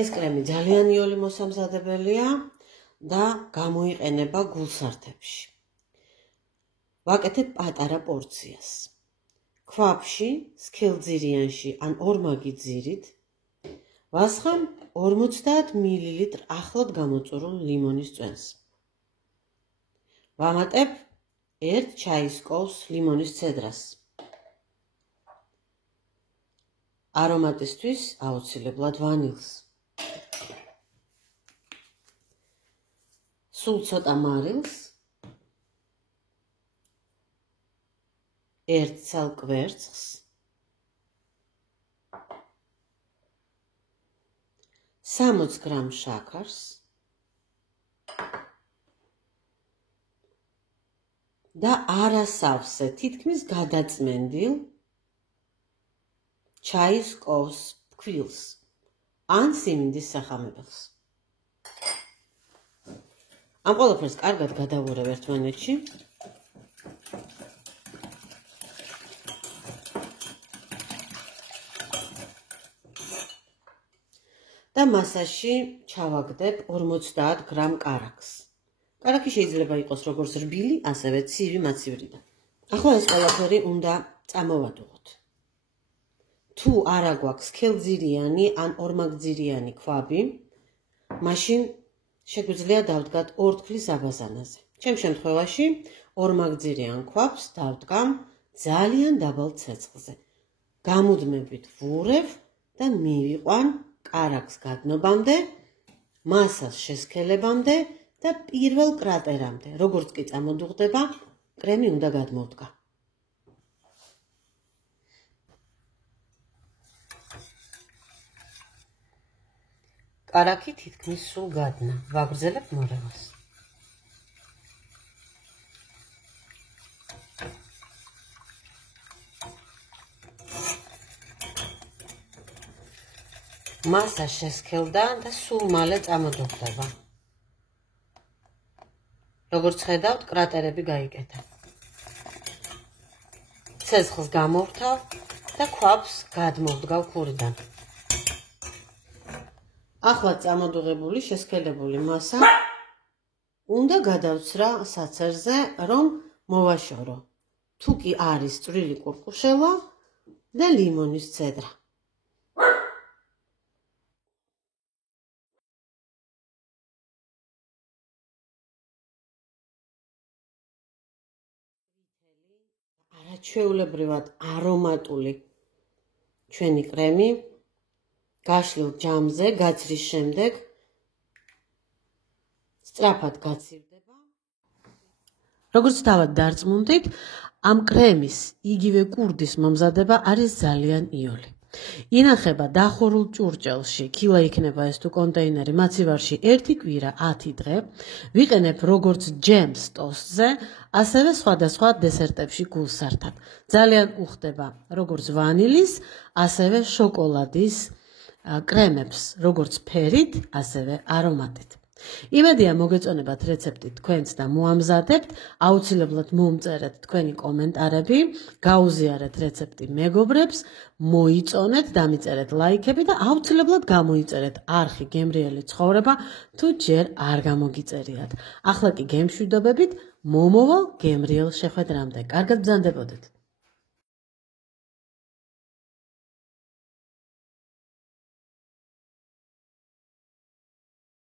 ეს კრემი ძალიან იოლი მოსამზადებელია და გამოიყენება გულსართებში. ვაკეთებ პატარა პორციას. ქვაბში, სქელძირიანში ან ორმაგი ძირით ვასხამ 50 მილილიტრ ახლად გამოწურულ ლიმონის წვენს. ვამატებ 1 ჩაის კოვს ლიმონის ცედრას. არომატისთვის აუცილებლად ვანილს. სულ ცოტა მარილს, 1 ცალ კვერცხს, სამოც გრამ შაქარს და არასავსე თითქმის გადაწმენდილ ჩაის კოვს ფქვილს ან სიმინდის სახამებელს. ამ ყველაფერს კარგად გადავურევ ერთმანეთში. და მასაში ჩავაგდებ 50 გრამ კარაქს. კარაქი შეიძლება იყოს როგორც რბილი, ასევე ცივი მაცივრიდან. ახლა ეს ყველაფერი უნდა წამოვადუღოთ. თუ არა გვაქვს სქელძირიანი ან ორმაგძირიანი ქვაბი, მაშინ შეგვიძლია დავდგათ ორთქლის აბაზანაზე. ჩემ შემთხვევაში ორმაგძირიან ქვაბს დავდგამ ძალიან დაბალ ცეცხლზე. გამუდმებით ვურევ და მივიყვან კარაქს გადნობამდე, მასას შესქელებამდე და პირველ კრატერამდე. როგორც კი წამოდუღდება, კრემი უნდა გადმოვდგა. კარაქი თითქმის სულ გადნა. ვაგრძელებ მორევას. მასა შესქელდა და სულ მალე წამოდუღდება. როგორც ხედავთ, კრატერები გაიკეთა. ცეცხლს გამოვთავ და ქვაბს გადმოვდგავ ქურიდან. ახლა წამოდუღებული შესქელებული მასა უნდა გადავცრა საცერზე, რომ მოვაშორო. თუ კი არის წვრილი კურკუშელა და ლიმონის ცედრა. არაჩვეულებრივად არომატული ჩვენი კრემი გაშლილ ჯამზე გაძრის შემდეგ სწრაფად გაცივდება. როგორც თავად დარწმუნდით, ამ კრემის იგივე კურდის მომზადება არის ძალიან იოლი. ინახება დახურულ ჭურჭელში, ქილა იქნება ეს თუ კონტეინერი, მაცივარში 1 კვირა 10 დღე. ვიყენებ როგორც ჯემს ტოსტზე, ასევე სხვადასხვა დესერტებში გულსართად. ძალიან უხდება როგორც ვანილის, ასევე შოკოლადის კრემებს, როგორც ფერით, ასევე არომატით. იმედია მოგეწონებათ რეცეპტი თქვენც და მოამზადებთ, აუცილებლად მომწერეთ თქვენი კომენტარები, გაუზიარეთ რეცეპტი მეგობრებს, მოიწონეთ, დამიწერეთ ლაიქები და აუცილებლად გამოიწერეთ არხი გემრიელი ცხოვრება, თუ ჯერ არ გამოგიწერიათ. ახლა კი გემშვიდობებით, მომავალ გემრიელ შეხვედრამდე. კარგად ბრძანდებოდეთ.